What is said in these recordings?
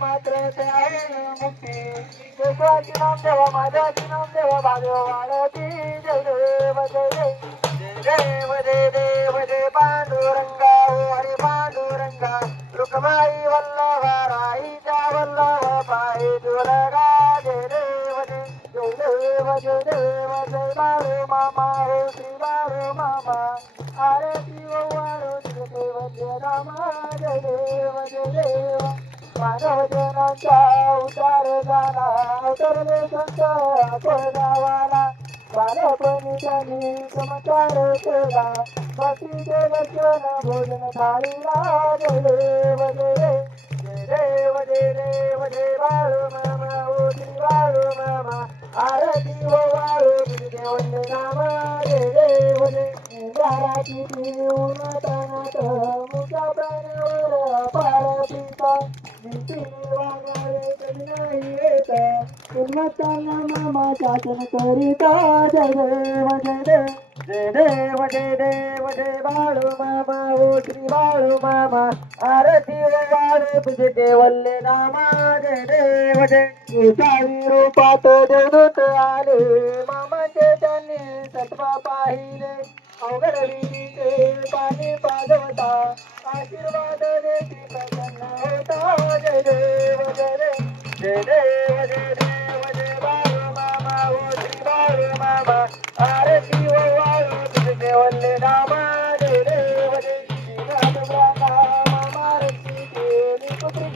मात्र ते आहे मुक्ती केशवाची नाम देवा माझ्याची नाम देवा भाग्य वाढती जय देव जय देव जय देव जय पांडुरंगा ओ हरी पांडुरंगा रुक्माई वल्लभा राईच्या वल्लभ पायी दुर्गा जय देव जय जय देव जय देव जय बाळू मामा हो श्री देव देव मानव उतार झाला उतरले संत बालपणी त्यांनी केला भोजन थाळीला देव देव देव देव मामा ओ मामा आरती व वाळू देवंद नामा देव जय शासन करिता जय देव जय देव जय देव जय देव जय बाळू मामा ओ श्री बाळू मामा आरती व वाळू तुझे देवल्ले नामा जय देव जय विचारी रूपात देवदूत आले मामाचे त्यांनी सत्व पाहिले अवघड विहिरीचे पाणी पाजवता आशीर्वाद देती प्रसन्न होता जय देव जय देव जय देव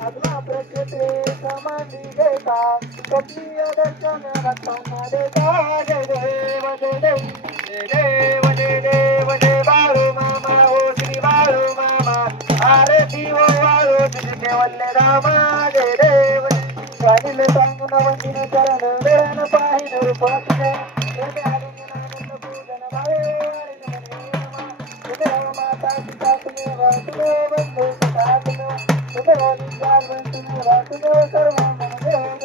मामा संतानी देव देव देव मामा ओ श्री मामा समाधी दर्शन भक्तांना देता जय देव जय देव जय देव जय देव जय बाळू मामा ओ श्री बाळू मामा आरती रामा जय देव स्वामीले सांगून वंदिन चरण वेळन पाहिन रूप तुझे భక్తితో సర్వమదేవ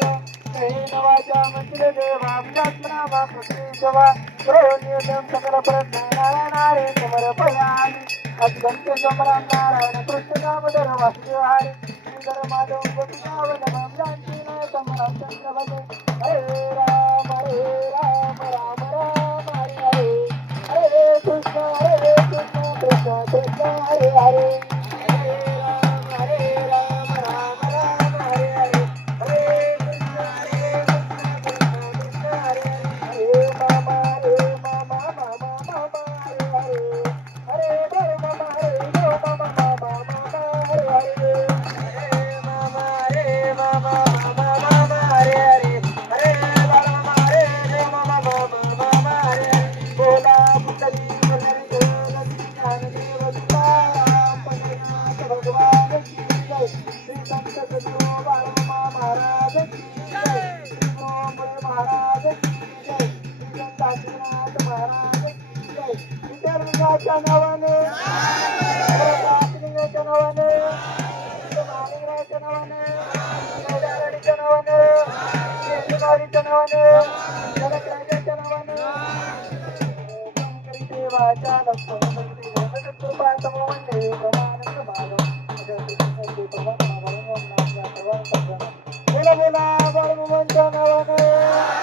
వాచామచిన దేవాత్మనా వా ప్రతిశవ ప్రోణ్యతం సకల ప్రజ్ఞానారాయణ సమర్పయామి అద్వంత సమరం నారాయణ కృష్ణ నామధర వాసుదేవారి శ్రీధర మాధవ గోపికావన భ్రాంతి సమరం చంద్రవదే హరే రామ హరే రామ రామ రామ హరే హరే హరే కృష్ణ హరే కృష్ణ కృష్ణ కృష్ణ హరే హరే देवाच्या नावाने आत्मीयाच्या नावाने महालिंगरायाच्या नावाने गौडाराणीच्या नावाने शेषगावरीच्या नावाने नावाने देवाच्या लक्ष्मी कृपा प्रमाण बोला बोला बाळमुमांच्या नावाने